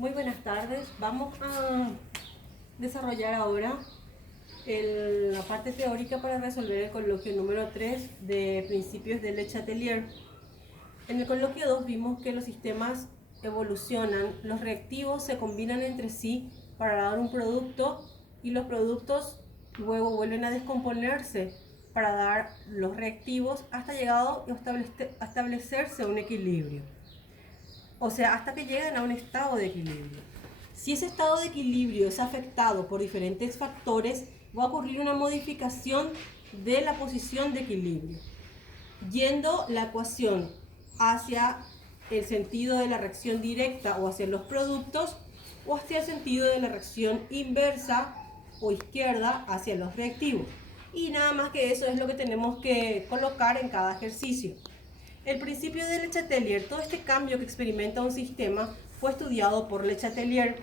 Muy buenas tardes. Vamos a desarrollar ahora la parte teórica para resolver el coloquio número 3 de Principios de Le Chatelier. En el coloquio 2 vimos que los sistemas evolucionan, los reactivos se combinan entre sí para dar un producto y los productos luego vuelven a descomponerse para dar los reactivos hasta llegado a establecerse un equilibrio. O sea, hasta que llegan a un estado de equilibrio. Si ese estado de equilibrio es afectado por diferentes factores, va a ocurrir una modificación de la posición de equilibrio, yendo la ecuación hacia el sentido de la reacción directa o hacia los productos, o hacia el sentido de la reacción inversa o izquierda hacia los reactivos. Y nada más que eso es lo que tenemos que colocar en cada ejercicio. El principio de Le Chatelier, todo este cambio que experimenta un sistema fue estudiado por Le Chatelier.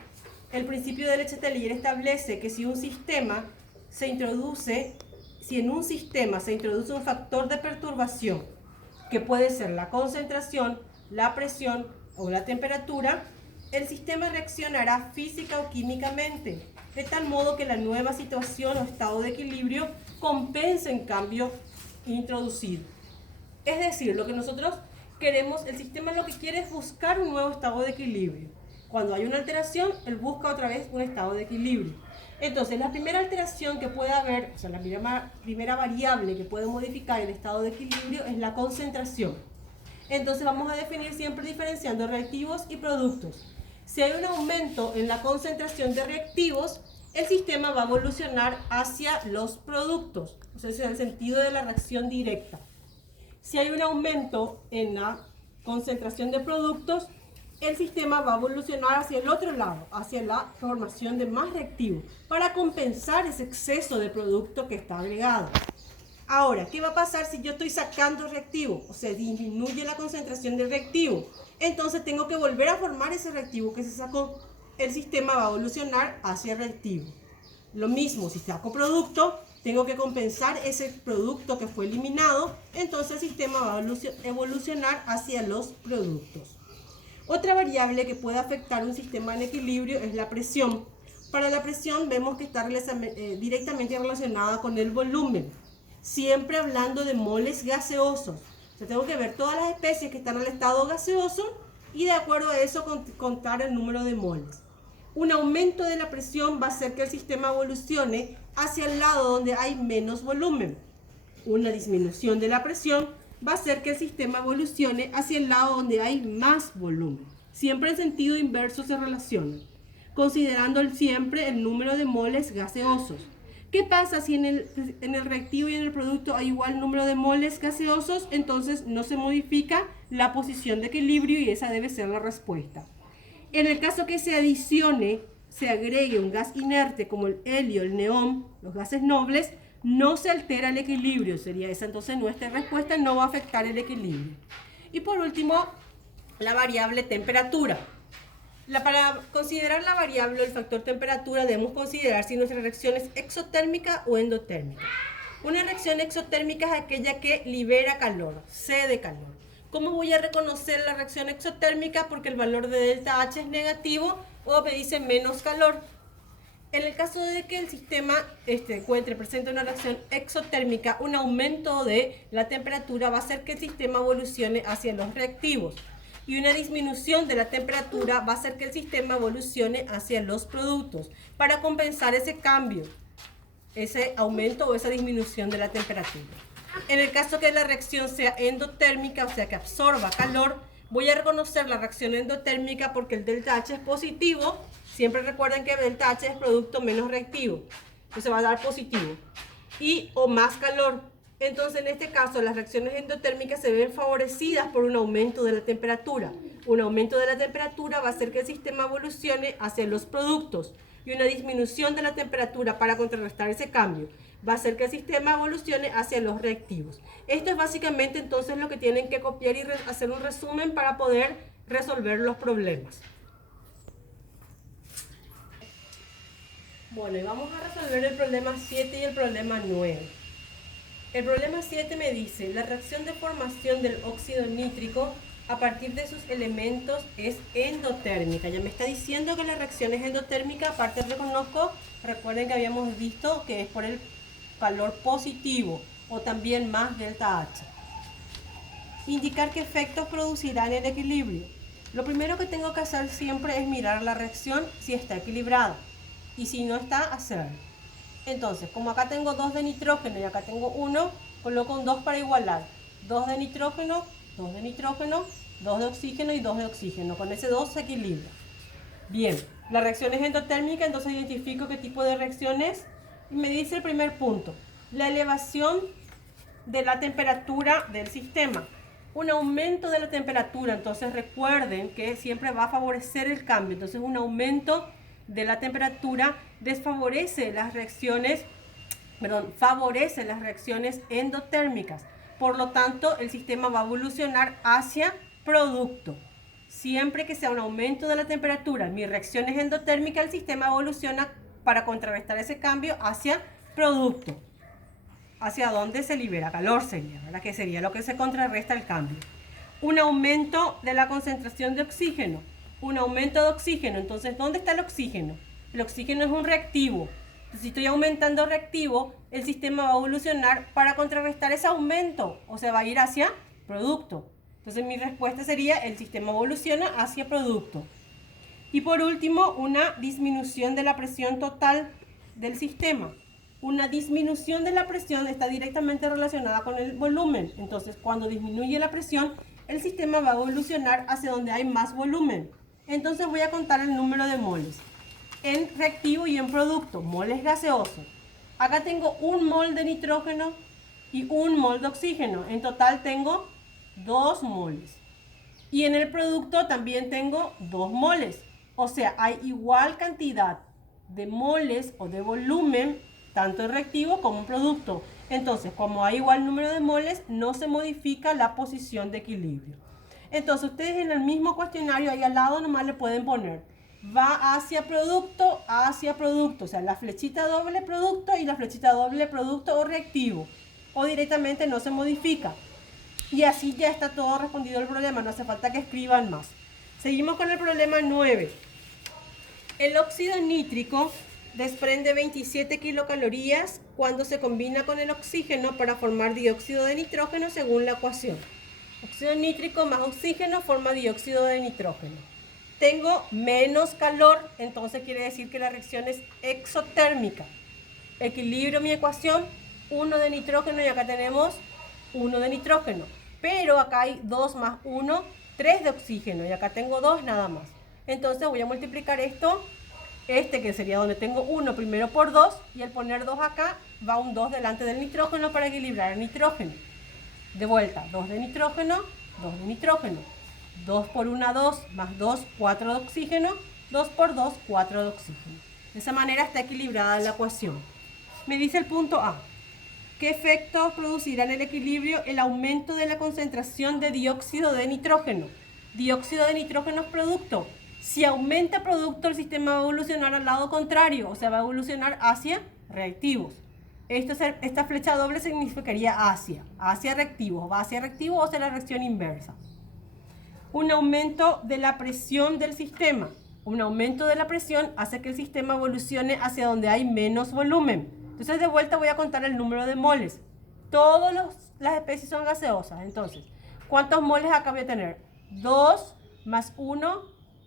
El principio de Le Chatelier establece que si en un sistema se introduce un factor de perturbación, que puede ser la concentración, la presión o la temperatura, el sistema reaccionará física o químicamente, de tal modo que la nueva situación o estado de equilibrio compense en cambio introducido. Es decir, lo que nosotros queremos, el sistema lo que quiere es buscar un nuevo estado de equilibrio. Cuando hay una alteración, él busca otra vez un estado de equilibrio. Entonces, la primera alteración que puede haber, o sea, la primera variable que puede modificar el estado de equilibrio es la concentración. Entonces, vamos a definir siempre diferenciando reactivos y productos. Si hay un aumento en la concentración de reactivos, el sistema va a evolucionar hacia los productos, o sea, en el sentido de la reacción directa. Si hay un aumento en la concentración de productos, el sistema va a evolucionar hacia el otro lado, hacia la formación de más reactivos, para compensar ese exceso de producto que está agregado. Ahora, ¿qué va a pasar si yo estoy sacando reactivo? O sea, disminuye la concentración de reactivo. Entonces tengo que volver a formar ese reactivo que se sacó. El sistema va a evolucionar hacia reactivo. Lo mismo, si saco producto, tengo que compensar ese producto que fue eliminado, entonces el sistema va a evolucionar hacia los productos. Otra variable que puede afectar un sistema en equilibrio es la presión. Para la presión vemos que está directamente relacionada con el volumen, siempre hablando de moles gaseosos. O sea, tengo que ver todas las especies que están en el estado gaseoso y de acuerdo a eso contar el número de moles. Un aumento de la presión va a hacer que el sistema evolucione hacia el lado donde hay menos volumen. Una disminución de la presión va a hacer que el sistema evolucione hacia el lado donde hay más volumen. Siempre en sentido inverso se relacionan, considerando siempre el número de moles gaseosos. ¿Qué pasa si en el reactivo y en el producto hay igual número de moles gaseosos? Entonces no se modifica la posición de equilibrio y esa debe ser la respuesta. En el caso que se agregue un gas inerte como el helio, el neón, los gases nobles, no se altera el equilibrio, sería esa. Entonces nuestra respuesta no va a afectar el equilibrio. Y por último, la variable temperatura. Para considerar la variable o el factor temperatura debemos considerar si nuestra reacción es exotérmica o endotérmica. Una reacción exotérmica es aquella que libera calor, cede calor. ¿Cómo voy a reconocer la reacción exotérmica? Porque el valor de delta H es negativo o me dice menos calor. En el caso de que el sistema presente una reacción exotérmica, un aumento de la temperatura va a hacer que el sistema evolucione hacia los reactivos. Y una disminución de la temperatura va a hacer que el sistema evolucione hacia los productos para compensar ese cambio, ese aumento o esa disminución de la temperatura. En el caso que la reacción sea endotérmica, o sea que absorba calor, voy a reconocer la reacción endotérmica porque el delta H es positivo. Siempre recuerden que delta H es producto menos reactivo, entonces va a dar positivo o más calor. Entonces en este caso las reacciones endotérmicas se ven favorecidas por un aumento de la temperatura. Un aumento de la temperatura va a hacer que el sistema evolucione hacia los productos y una disminución de la temperatura para contrarrestar ese cambio va a hacer que el sistema evolucione hacia los reactivos. Esto es básicamente entonces lo que tienen que copiar y hacer un resumen para poder resolver los problemas. Bueno, y vamos a resolver el problema 7 y el problema 9. El problema 7 me dice, la reacción de formación del óxido nítrico a partir de sus elementos es endotérmica. Ya me está diciendo que la reacción es endotérmica. Aparte reconozco, recuerden que habíamos visto que es por el calor positivo o también más delta H. Indicar qué efectos producirá en el equilibrio. Lo primero que tengo que hacer siempre es mirar la reacción si está equilibrada. Y si no está, hacerlo. Entonces, como acá tengo 2 de nitrógeno y acá tengo 1, coloco un 2 para igualar. 2 de nitrógeno, 2 de nitrógeno, 2 de oxígeno y 2 de oxígeno. Con ese 2 se equilibra. Bien, la reacción es endotérmica, entonces identifico qué tipo de reacción es. Y me dice el primer punto, la elevación de la temperatura del sistema. Un aumento de la temperatura, entonces recuerden que siempre va a favorecer el cambio. Entonces un aumento de la temperatura favorece las reacciones endotérmicas. Por lo tanto, el sistema va a evolucionar hacia producto. Siempre que sea un aumento de la temperatura, mi reacción es endotérmica, el sistema evoluciona para contrarrestar ese cambio hacia producto. Hacia donde se libera calor sería, ¿verdad? Que sería lo que se contrarresta el cambio. Un aumento de la concentración de oxígeno. Un aumento de oxígeno. Entonces, ¿dónde está el oxígeno? El oxígeno es un reactivo. Entonces, si estoy aumentando reactivo, el sistema va a evolucionar para contrarrestar ese aumento. O sea, va a ir hacia producto. Entonces, mi respuesta sería, el sistema evoluciona hacia producto. Y por último, una disminución de la presión total del sistema. Una disminución de la presión está directamente relacionada con el volumen. Entonces, cuando disminuye la presión, el sistema va a evolucionar hacia donde hay más volumen. Entonces, voy a contar el número de moles en reactivo y en producto, moles gaseosos. Acá tengo 1 mol de nitrógeno y 1 mol de oxígeno. En total tengo 2 moles. Y en el producto también tengo 2 moles. O sea, hay igual cantidad de moles o de volumen tanto en reactivo como en producto. Entonces, como hay igual número de moles, no se modifica la posición de equilibrio. Entonces, ustedes en el mismo cuestionario, ahí al lado nomás le pueden poner, va hacia producto, o sea, la flechita doble producto y la flechita doble producto o reactivo. O directamente no se modifica. Y así ya está todo respondido el problema, no hace falta que escriban más. Seguimos con el problema 9. El óxido nítrico desprende 27 kilocalorías cuando se combina con el oxígeno para formar dióxido de nitrógeno según la ecuación. Óxido nítrico más oxígeno forma dióxido de nitrógeno. Tengo menos calor, entonces quiere decir que la reacción es exotérmica. Equilibrio mi ecuación, 1 de nitrógeno y acá tenemos 1 de nitrógeno. Pero acá hay 2 más 1, 3 de oxígeno y acá tengo 2 nada más. Entonces voy a multiplicar esto. Que sería donde tengo 1 primero por 2 y al poner 2 acá va un 2 delante del nitrógeno para equilibrar el nitrógeno. De vuelta, 2 de nitrógeno, 2 de nitrógeno. 2 por 1, 2, más 2, 4 de oxígeno, 2 por 2, 4 de oxígeno. De esa manera está equilibrada la ecuación. Me dice el punto A. ¿Qué efectos producirá en el equilibrio el aumento de la concentración de dióxido de nitrógeno? Dióxido de nitrógeno es producto. Si aumenta producto, el sistema va a evolucionar al lado contrario, o sea, va a evolucionar hacia reactivos. Esta flecha doble significaría hacia reactivos. Va hacia reactivos o hacia la reacción inversa. Un aumento de la presión del sistema. Un aumento de la presión hace que el sistema evolucione hacia donde hay menos volumen. Entonces, de vuelta voy a contar el número de moles. Todas las especies son gaseosas. Entonces, ¿cuántos moles acá voy a tener? 2 más 1,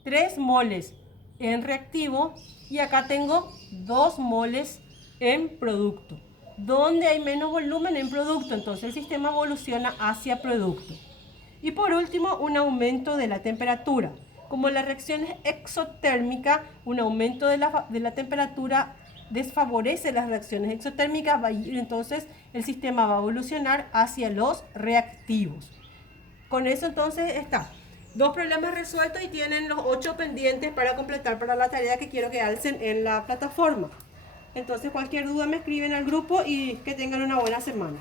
3 moles en reactivo y acá tengo 2 moles en producto. ¿Dónde hay menos volumen? En producto. Entonces el sistema evoluciona hacia producto. Y por último, un aumento de la temperatura. Como la reacción es exotérmica, un aumento de la temperatura desfavorece las reacciones exotérmicas, entonces el sistema va a evolucionar hacia los reactivos. Con eso entonces está. 2 problemas resueltos y tienen los 8 pendientes para completar para la tarea que quiero que alcen en la plataforma. Entonces cualquier duda me escriben al grupo y que tengan una buena semana.